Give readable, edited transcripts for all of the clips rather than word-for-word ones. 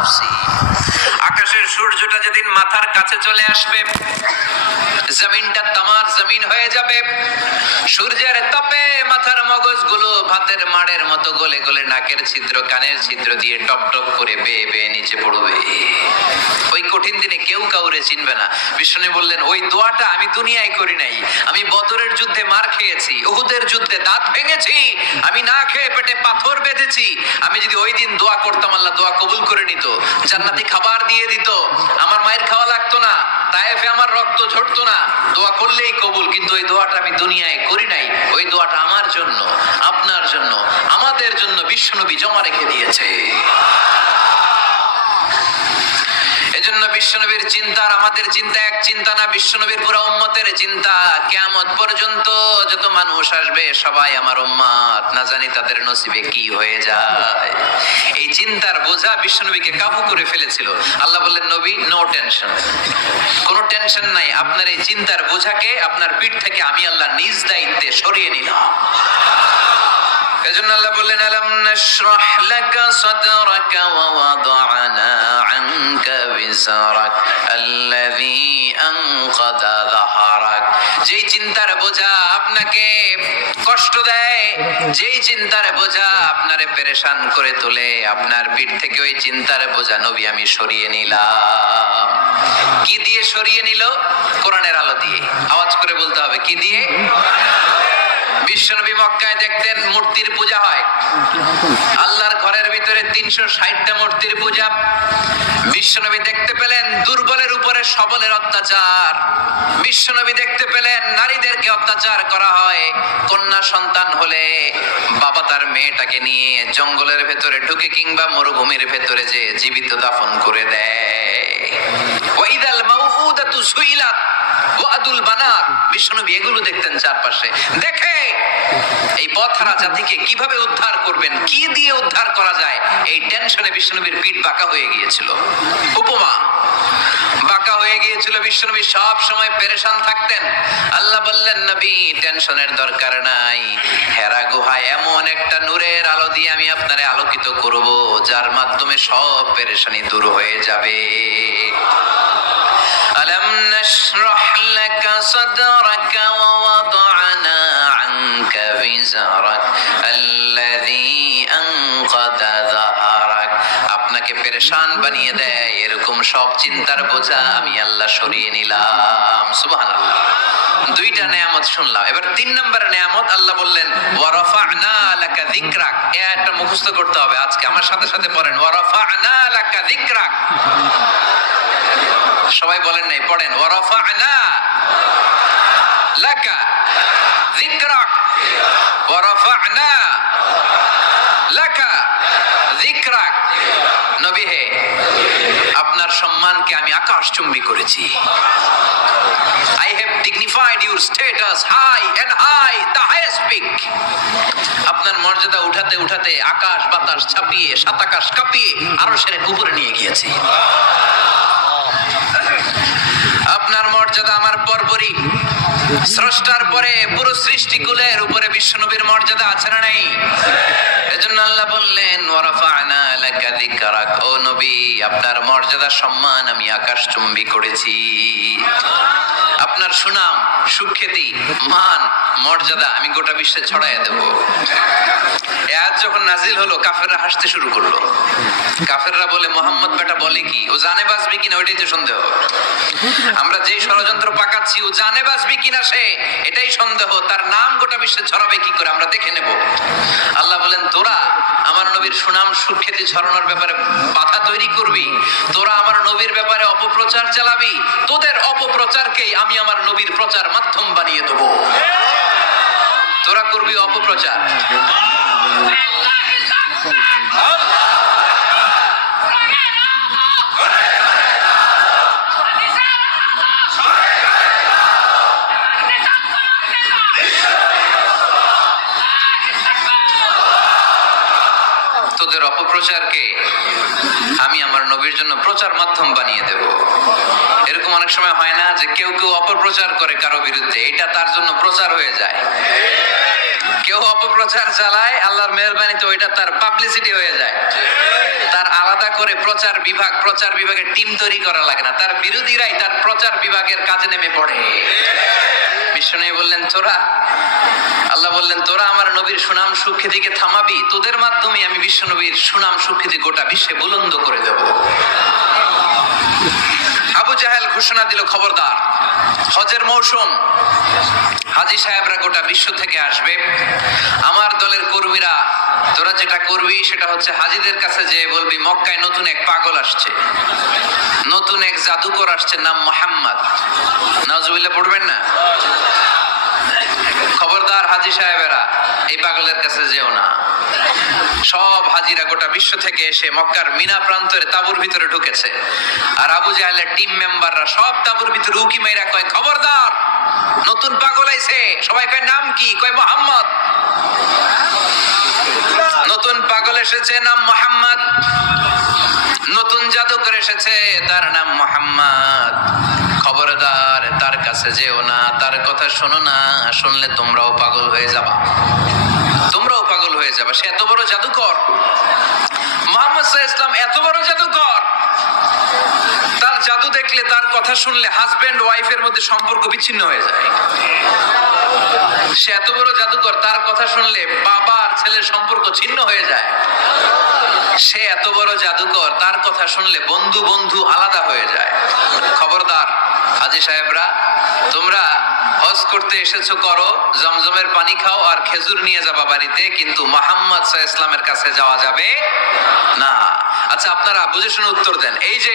নাফসি। আকাশের সূর্যটা যেদিন মাথার কাছে চলে আসবে, জমিনটা তামার জমিন হয়ে যাবে। সূর্যের তাপে মাথার মগজগুলো ভাতের মাড়ের মতো গলে গলে নাকের ছিদ্র কানের ছিদ্র দিয়ে টপ টপ করে বেয়ে বেয়ে নিচে পড়বে। ওই কঠিন দিনে কেউ কাউরে চিনবে না। বিষ্ণু বললেন, ওই দোয়াটা আমি দুনিয়ায় করি নাই। আমি বদরের যুদ্ধে মার খেয়েছি, উহুদের যুদ্ধে দাঁত ভেঙেছি, আমি না খেয়ে পেটে পাথর বেঁধেছি। আমি যদি ওই দিন দোয়া করতাম, আল্লাহ দোয়া কবুল করে নিত, জান্নাতি খাবার দিয়ে দিত, আমার মায়ের খাওয়া লাগতো না, তায়েফে আমার রক্ত ঝরতো না, দোয়া করলেই কবুল। কিন্তু ওই দোয়াটা আমি দুনিয়ায় করি নাই। ওই দোয়াটা আমার জন্য, আপনার জন্য, আমাদের জন্য বিশ্বনবী জমা রেখে দিয়েছে। এজন্য বিশ্বনবীর চিন্তা আর আমাদের চিন্তা এক চিন্তা না। বিশ্বনবীর পুরো উম্মতের চিন্তা, কিয়ামত পর্যন্ত যত মানুষ আসবে সবাই আমার উম্মত, না জানি তাদের নসিবে কি হয়ে যায়। এই চিন্তার বোঝা বিশ্বনবীকে কাবু করে ফেলেছিল। আল্লাহ বললেন, নবী নো টেনশন, কোনো টেনশন নাই। আপনার এই চিন্তার বোঝাকে আপনার পিঠ থেকে আমি আল্লাহ নিজ দায়িত্বে সরিয়ে নিলাম। এজন্য আল্লাহ বললেন, আলাম নাশরাহ লাকা সাদরাকা ওয়া ওয়াদা'না আনকা বিজরাক আল্লাযী আনকাদা যাহরাক। যেই চিন্তার বোঝা আপনাকে কষ্ট দেয়, যেই চিন্তার বোঝা আপনারে পেরেশান করে তোলে, আপনার পিঠ থেকে ওই চিন্তার বোঝা নবী আমি সরিয়ে নিলাম। কি দিয়ে সরিয়ে নিল? কোরআনের আলো দিয়ে। আওয়াজ করে বলতে হবে, কি দিয়ে? বিশ্বনবী মক্কায় দেখতেন মূর্তির পূজা হয়, আল্লাহর ঘরের ভিতরে 360টা মূর্তির পূজা। বিশ্বনবী দেখতে পেলেন দুর্বলের উপরে সবলের অত্যাচার। বিশ্বনবী দেখতে পেলেন নারীদেরকে অত্যাচার করা হয়। কন্যা সন্তান হলে বাবা তার মেয়েটাকে নিয়ে জঙ্গলের ভেতরে ঢুকে কিংবা মরুভূমির ভেতরে যে জীবিত দাফন করে দেয়। ওয়াইদাল মাউউদাতু সুইলাত ওয়াদুল বানাত। বিশ্বনবী এগুলো দেখতেন চারপাশে। দেখে এই পথহারা জাতিকে কিভাবে উদ্ধার করবেন, কি দিয়ে উদ্ধার করা যায়, এই টেনশনে বিশ্বনবীর পিঠ বাঁকা হয়ে গিয়েছিল। উপমা বাঁকা হয়ে গিয়েছিল। বিশ্বনবী সব সময় পেরেশান থাকতেন। আল্লাহ বললেন, নবী টেনশনের দরকার নাই। হেরা গুহায় এমন একটা নূরের আলো দিয়ে আমি আপনারে আলোকিত করব, যার মাধ্যমে সব পেরেশানি দূর হয়ে যাবে। আলাম নাশরাহ লাকা সাদরাকা ওয়া ওয়াদা'না আনকা বিজরাক আল্লাযী আনকাদা যাহরাক। আপনাকে পেরেশান বানিয়ে দেয় এরকম সব চিন্তার বোঝা আমি আল্লাহ সরিয়ে নিলাম। সুবহানাল্লাহ। দুইটা নেয়ামত শুনলাম। এবার 3 নম্বর নেয়ামত আল্লাহ বললেন, ওয়া রাফা'না লাকা যিকরাক। এটা মুখস্থ করতে হবে আজকে। আমার সাথে সাথে পড়েন, ওয়া রাফা'না লাকা যিকরাক। সবাই বলেন নাই, পড়েন, ওয়া রাফা'না লাকা যিকরাক ওয়া রাফা'না লাকা যিকরাক। নবী হে, আপনার সম্মানকে আমি আকাশচুম্বী করেছি। I have dignified your status high and high, the highest peak. আপনার মর্যাদা উঠাতে উঠাতে আকাশ বাতাস ছাপিয়ে সাত আকাশ কাঁপিয়ে আরশের উপরে নিয়ে গিয়েছি। আপনার মর্যাদা আমার পরপরই। স্রষ্টার পরে পুরো সৃষ্টিকুলের উপরে বিশ্বনবীর মর্যাদা আছে না নাই? এজন্য আল্লাহ বললেন, ওয়া রাফা'না লাকা যিকরাক। ও নবী, আপনার মর্যাদা সম্মান আমি আকাশচুম্বী করেছি। আপনার সুনাম, সুখ্যাতি, মান, মর্যাদা আমি গোটা বিশ্বে ছড়াইয়া দেব। এই আয়াত যখন নাজিল হলো, কাফেররা হাসতে শুরু করলো। কাফেররা বলে, মুহাম্মদ বেটা বলে কি? ও জানে বাঁচবি কিনা ওইটাই তো সন্দেহ। আমরা যেই ষড়যন্ত্র পাকাচ্ছি, ও জানে বাঁচবি কিনা সে এটাই সন্দেহ। তার নাম গোটা বিশ্বে ছড়াবে কি করে আমরা দেখে নেব। আল্লাহ বলেন, তোরা আমার নবীর সুনাম সুখ্যাতি ছড়ানোর ব্যাপারে বাধা তৈরি করবি, তোরা আমার নবীর ব্যাপারে অপপ্রচার চালাবি, তোদের অপপ্রচারকেই আমি আমার নবীর প্রচার মাধ্যম বানিয়ে দেবো। তোরা করবি অপপ্রচার। তোদের অপপ্রচারকে আমি আমার নবীর জন্য প্রচার মাধ্যম বানিয়ে দেব। এরকম অনেক সময় হয় না যে কেউ কেউ অপপ্রচার করে কারো বিরুদ্ধে, এটা তার জন্য প্রচার হয়ে যায়। কেউ অপপ্রচার চালায়, আল্লাহর মেহেরবানিতে ওইটা তার পাবলিসিটি হয়ে যায়। তার আলাদা করে প্রচার বিভাগের টিম তৈরি করা লাগে না, তার বিরোধীরাই তার প্রচার বিভাগের কাজে নেমে পড়ে। বিষ্ণু বললেন আল্লাহ বললেন তোরা আমার নবীর সুনাম সুখ্যাতিকে থামাবি, তোদের মাধ্যমে আমি বিশ্ব নবীর সুনাম সুখ্যাতি গোটা বিশ্বে বুলন্দ করে দেব। আবু জাহেল ঘোষণা দিল, খবরদার, হজের মৌসুম, হাজী সাহেবরা গোটা বিশ্ব থেকে আসবে, আমার দলের কর্মীরা তোরা যেটা করবি সেটা হচ্ছে হাজীদের কাছে যে বলবি মক্কায় নতুন এক পাগল আসছে, নতুন এক জাদুকর আসছে, নাম মোহাম্মদ। নাউজুবিল্লাহ পড়বেন না? খবরদার হাজী সাহেবেরা, এই পাগলের কাছে যেও না। সব হাজিরা গোটা বিশ্ব থেকে এসে মক্কার মিনা প্রান্তরে তাঁবুর ভিতরে ঢুকেছে, আর আবু জাহেলের টিম মেম্বাররা সব তাঁবুর ভিতরে উকি মাইরা কয়, খবরদার, নতুন পাগল আইছে। সবাই কয় নাম কি? কয় মোহাম্মদ। নতুন পাগল এসেছে, নাম মোহাম্মদ। নতুন জাদুকর এসেছে, তার নাম মোহাম্মদ। খবরদার, তার কাছে যেও না, তার কথা শোনো না, শুনলে তোমরাও পাগল হয়ে যাবা, তোমরাও পাগল হয়ে যাবা। সে এত বড় জাদুকর, মুহাম্মদ সাল্লাল্লাহু আলাইহি ওয়াসাল্লাম এত বড় জাদুকর, তার জাদু দেখলে, তার কথা শুনলে হাজবেন্ড ওয়াইফের মধ্যে সম্পর্ক বিচ্ছিন্ন হয়ে যায়। সে এত বড় জাদুকর, তার কথা শুনলে বাবা আর ছেলের সম্পর্ক ছিন্ন হয়ে যায়। সে এত বড় জাদুকর, তার কথা শুনলে বন্ধু বন্ধু আলাদা হয়ে যায়। খবরদার হাজী সাহেবরা, তোমরা হজ করতে এসেছো, করো, জমজমের পানি খাও আর খেজুর নিয়ে যাবা বাড়িতে, কিন্তু মুহাম্মদ সাল্লাল্লাহু আলাইহি ওয়াসাল্লামের কাছে যাওয়া যাবে না। আচ্ছা, আপনারা বুঝে শুনে উত্তর দেন। এই যে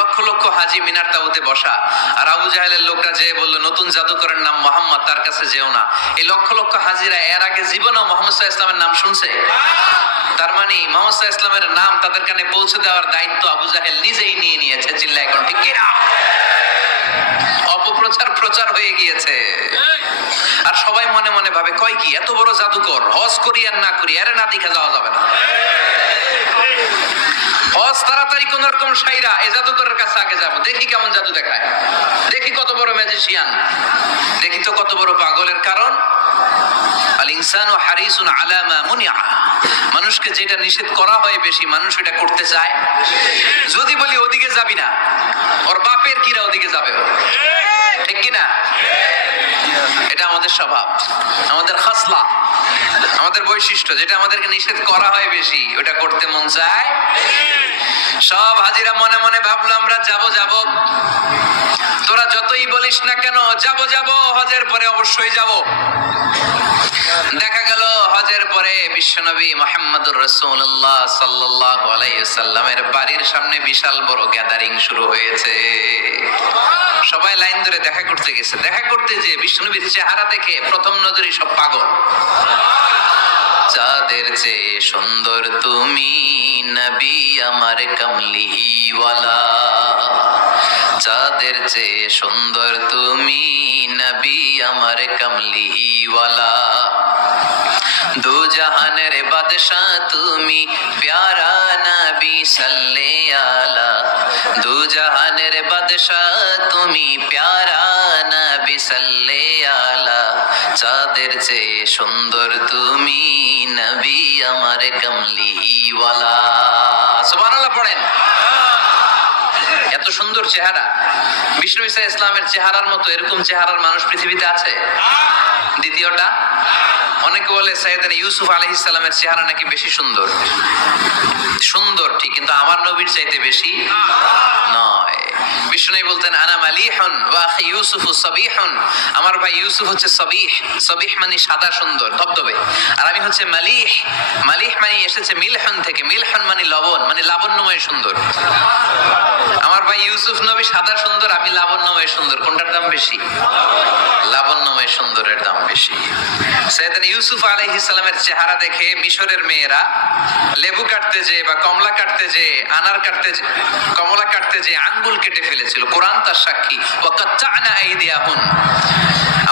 লক্ষ লক্ষ হাজী মিনার তাঁবুতে বসা, আর আবু জাহেলের লোকটা যে বললো নতুন জাদুকরের নাম মোহাম্মদ, তার কাছে যেও না, এই লক্ষ লক্ষ হাজীরা এর আগে জীবনেও মুহাম্মদ সাল্লাল্লাহু আলাইহি ওয়াসাল্লামের নাম শুনছে? তার মানে মুহাম্মদ সাল্লাল্লাহু আলাইহি ওয়াসাল্লামের নাম তাদের কানে পৌঁছে দেওয়ার দায়িত্ব আবু জাহেল নিজেই নিয়ে নিয়েছে। চিল্লায় এখন ঠিক কি না? প্রচার হয়ে গিয়েছে। আর সবাই মনে মনে ভাবে, কয় কি এত বড় জাদুকর, হজ করি আর না করি আরে না দেখা যাওয়া যাবে না। হজ তাড়াতাড়ি কোন রকম সাইরা এই জাদুকরের কাছে আগে যাবো, দেখি কেমন জাদু দেখায়, দেখি কত বড় ম্যাজিশিয়ান, দেখি তো কত বড় পাগলের। কারণ আল ইনসানু হারিসুন আলা মা মুনিআ, মানুষকে যেটা নিষেধ করা হয় বেশি, মানুষ এটা করতে চায়। যদি বলি ওদিকে যাবি না, ওর বাপের কিরা ওদিকে যাবে, ঠিক কিনা? এটা আমাদের স্বভাব, আমাদের খাসলা, আমাদের বৈশিষ্ট্য। যেটা আমাদেরকে নিষেধ করা হয় বেশি, ওটা করতে মন চায়। সব হাজিরা মনে মনে ভাবলো আমরা যাব। তোরা যতই বলিস না কেন, যাব, হজের পরে অবশ্যই যাব। দেখা গেল হজের পরে বিশ্বনবী মুহাম্মদুর রাসূলুল্লাহ সাল্লাল্লাহু আলাইহি ওয়াসাল্লামের বাড়ির সামনে বিশাল বড় গ্যাদারিং শুরু হয়েছে। সবাই লাইন ধরে দেখা করতে গেছে। দেখা করতে যে বিশ্বনবীর চেহারা দেখে প্রথম নজরে সব পাগল। চাঁদের চেয়ে সুন্দর তুমি নবী আমার কামলিওয়ালা, চাঁদের চেয়ে সুন্দর তুমি নবী আমার কামলিওয়ালা, দু জাহানের বাদশাহ তুমি প্যারা নবী সাল্লে আলা, দু জাহানের বাদশাহ তুমি প্যারা নবী সাল্লে আলা, চাঁদের চেয়ে সুন্দর তুমি নবী আমার কামলিওয়ালা। সুবহানাল্লাহ পড়েন। এত সুন্দর চেহারা, বিষ্ণু ঈসা ইসলামের চেহারার মতো এরকম চেহারার মানুষ পৃথিবীতে আছে? দ্বিতীয়টা, অনেকে বলে সাইয়েদনা ইউসুফ আলাইহিস সালামের চেহারা নাকি বেশি সুন্দর। সুন্দর ঠিক, কিন্তু আমার নবীর চাইতে বেশি নয়। বিষ্ণু বলতেন আনা মালিহুন ওয়া আখি ইউসুফু সাবিহুন, আমার ভাই ইউসুফ হচ্ছে সাবিহ, সাবিহ মানে সাদা সুন্দর ধবধবে, আর আমি হচ্ছে মালিহ, মালিহ মানে এসেছে মিলহুন থেকে, মিলহুন মানে লবণ, মানে লাবণ্যময় সুন্দর। আমার ভাই ইউসুফ নবী সাদা সুন্দর, আমি লাবণ্যময় সুন্দর। কোনটার দাম বেশি? লাবণ্যময় সুন্দরের দাম বেশি। সাইয়েদনা ইউসুফ আলাইহিস সালামের চেহারা দেখে মিশরের মেয়েরা লেবু কাটতে যে বা কমলা কাটতে যে, আনার কাটতে যে, কমলা কাটতে যে আঙ্গুল কেটে ফেলেছিল। কোরআন তার সাক্ষী। ওয়া কাত্তা'না আইদিয়াহুন,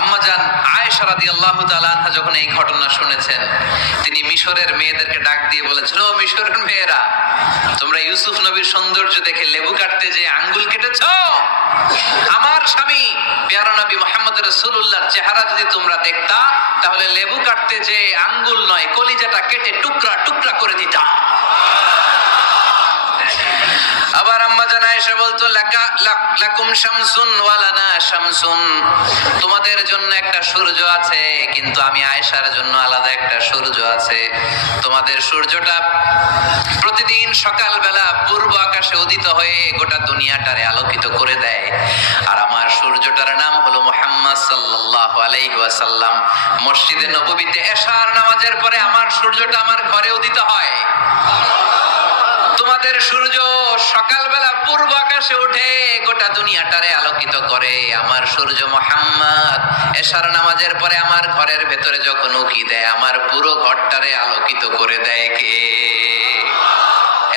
আম্মা আম্মাজান আয়েশা রাদিয়াল্লাহু তাআলা আনহা যখন এই ঘটনা শুনেছেন, তিনি মিশরের মেয়েদেরকে ডাক দিয়ে বলেছেন, ও মিশরের মেয়েরা, তোমরা ইউসুফ নবীর সৌন্দর্য দেখে লেবু কাটতে যে আঙ্গুল কেটেছো, আমার স্বামী পেয়ারা নবী মুহাম্মদ রাসূলুল্লাহর চেহারা যদি তোমরা দেখতা, তাহলে লেবু কাটতে যে আঙ্গুল নয়, কলিজাটা কেটে টুকরা টুকরা করে দিতা। আবার আম্মা জান আয়েশা বলতো, লাকুম শামসুন ওয়া লানা শামসুন, তোমাদের জন্য একটা সূর্য আছে, কিন্তু আমি আয়েশার জন্য আলাদা একটা সূর্য আছে। তোমাদের সূর্যটা প্রতিদিন সকালবেলা পূর্ব আকাশে উদিত হয়ে গোটা দুনিয়াটারে আলোকিত করে দেয়, আর আমার সূর্যটার নাম হলো মুহাম্মদ সাল্লাল্লাহু আলাইহি ওয়াসাল্লাম। মসজিদে নববীতে এশার নামাজের পরে আমার সূর্যটা আমার ঘরে উদিত হয়। তোমাদের সূর্য সকালবেলা পূর্ব আকাশে উঠে গোটা দুনিয়াটারে আলোকিত করে, আমার সূর্য মুহাম্মদ এশার নামাজের পরে আমার ঘরের ভেতরে যখন উকি দেয়, আমার পুরো ঘরটারে আলোকিত করে দেয় কে?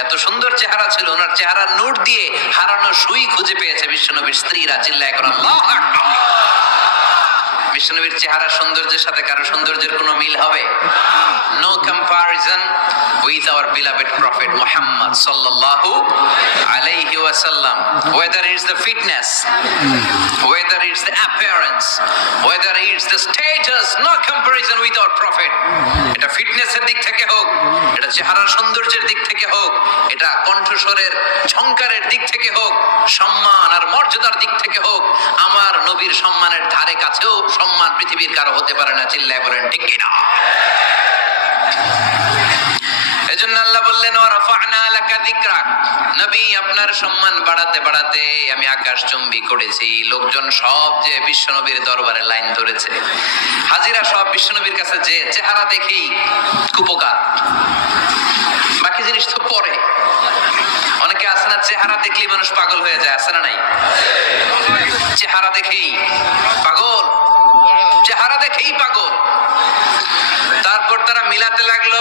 এত সুন্দর চেহারা ছিল, ওনার চেহারার নূর দিয়ে হারানো সুই খুঁজে পেয়েছে বিশ্বনবীর স্ত্রীরা। চিল্লায় করে আল্লাহু আকবার। বিশ্বনবীর চেহারা সৌন্দর্যের সাথে কারো সৌন্দর্যের কোনো মিল হবে? No comparison with our beloved prophet Muhammad sallallahu alayhi wa sallam. Whether it's the fitness, whether it's the appearance, whether it's the status, no comparison with our prophet. এটা ফিটনেসের দিক থেকে হোক, এটা চেহারার সৌন্দর্যের দিক থেকে হোক, এটা কণ্ঠস্বরের ঝংকারের দিক থেকে হোক, সম্মান আর মর্যাদার দিক থেকে হোক, আমার নবীর সম্মানের ধারে কাছেও সম্মান পৃথিবীর কারো হতে পারে না। চিল্লায় বলেন ঠিক কিনা? এজন্য আল্লাহ বললেন, ওয়া রাফা'না লাকা যিকরাক, নবী আপনার সম্মান বাড়াতে বাড়াতে আমি আকাশচুম্বী করেছি। লোকজন সব যে বিশ্বনবীর দরবারে লাইন ধরেছে, হাজিরা সব বিশ্বনবীর কাছে যে চেহারা দেখেই কুপোকাত, বাকি জিনিস তো পরে। অনেকে আছে না, চেহারা দেখলেই মানুষ পাগল হয়ে যায়, আছে না নাই? চেহারা দেখেই পাগল, চেহারা দেখেই পাগল। তারপর তারা মিলাতে লাগলো।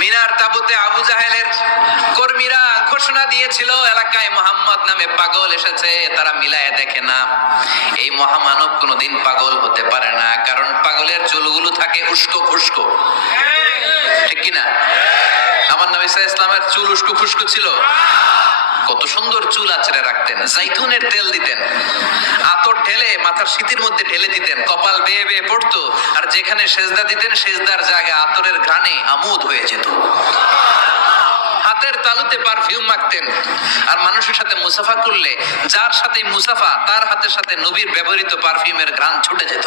মিনার তাবুতে আবু জাহেলের কর্মীরা ঘোষণা দিয়েছিল, এলাকায় মোহাম্মদ নামে পাগল এসেছে। তারা মিলায় দেখে না, এই মহামানব কোনোদিন পাগল হতে পারে না, কারণ পাগলের চুলগুলো থাকে উস্কো খুস্কো, ঠিক কিনা? আমার নবী সাল্লাল্লাহু আলাইহি ওয়াসাল্লামের চুল উস্কো খুস্কো ছিল। কত সুন্দর চুল আঁচড়ে রাখতেন, জাইতুনের তেল দিতেন, আতর ঢেলে মাথার শীতের মধ্যে ঢেলে দিতেন, কপাল বেয়ে বেয়ে পড়তো, আর যেখানে সেজদা দিতেন সেজদার জায়গা আতরের ঘ্রাণে আমোদ হয়ে যেত। হাতের তালুতে পারফিউম মাখতেন, আর মানুষের সাথে মুসাফা করলে যার সাথে মুসাফা তার হাতের সাথে নবীর ব্যবহৃত পারফিউমের ঘ্রাণ ছুটে যেত।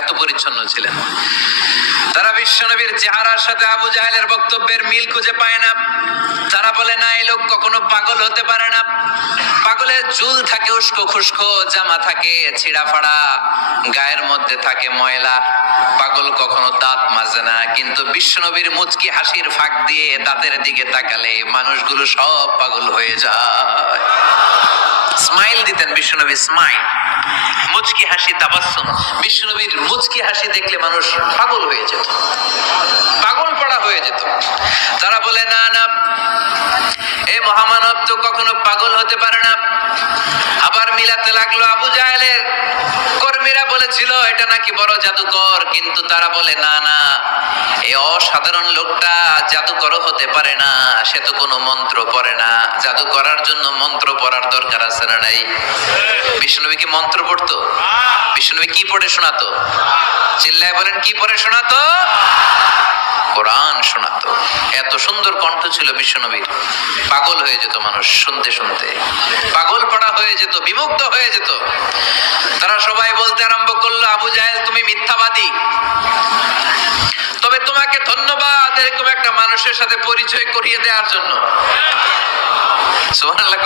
এত পরিচ্ছন্ন ছিলেন। তারা বিশ্বনবীর চেহারার সাথে আবু জাহেলের বক্তব্যের মিল খুঁজে পায় না। তারা বলে, না, এই লোক কখনো পাগল হতে পারে না। পাগলের চুল থাকে উস্কো খুস্কো, জামা থাকে ছিঁড়া ফাড়া, গায়ের মধ্যে থাকে ময়লা। পাগল কখনো দাঁত মাজে না, কিন্তু বিশ্বনবীর মুচকি হাসির ফাঁক দিয়ে দাঁতের দিকে তাকালে মানুষগুলো সব পাগল হয়ে যায়। স্মাইল দিতেন বিশ্বনবী, স্মাইল, মুচকি হাসি, তাবাসসুম। বিশ্বনবীর মুচকি হাসি দেখলে মানুষ পাগল হয়ে যেত, পাগল পড়া হয়ে যেত। তারা বলে, না না, এই মহামানব তো কখনো পাগল হতে পারে না। আবার মিলাতে লাগলো। আবু জাহেলের কর্মীরা বলেছিল এটা নাকি বড় জাদুকর, কিন্তু তারা বলে, না না, এই অসাধারণ লোকটা জাদুকর হতে পারে না, সে তো কোনো মন্ত্র পড়ে না। জাদু করার জন্য মন্ত্র পড়ার দরকার আছে না নাই? বিষ্ণুনবী কি মন্ত্র পড়তো? বিষ্ণুনবী কি পড়ে শোনাতো? চিল্লায় বলেন, কি পড়ে শোনাতো? কোরআন শোনাতো। এত সুন্দর কণ্ঠ ছিল বিশ্বনবীর, পাগল হয়ে যেত মানুষ শুনতে শুনতে, পাগল পড়া হয়ে যেত, বিমুগ্ধ হয়ে যেত। তারা সবাই বলতে আরম্ভ করলো, আবু জাহেল তুমি মিথ্যাবাদী, তবে তোমাকে ধন্যবাদ এরকম একটা মানুষের সাথে পরিচয় করিয়ে দেওয়ার জন্য। সুবহানাল্লাহ।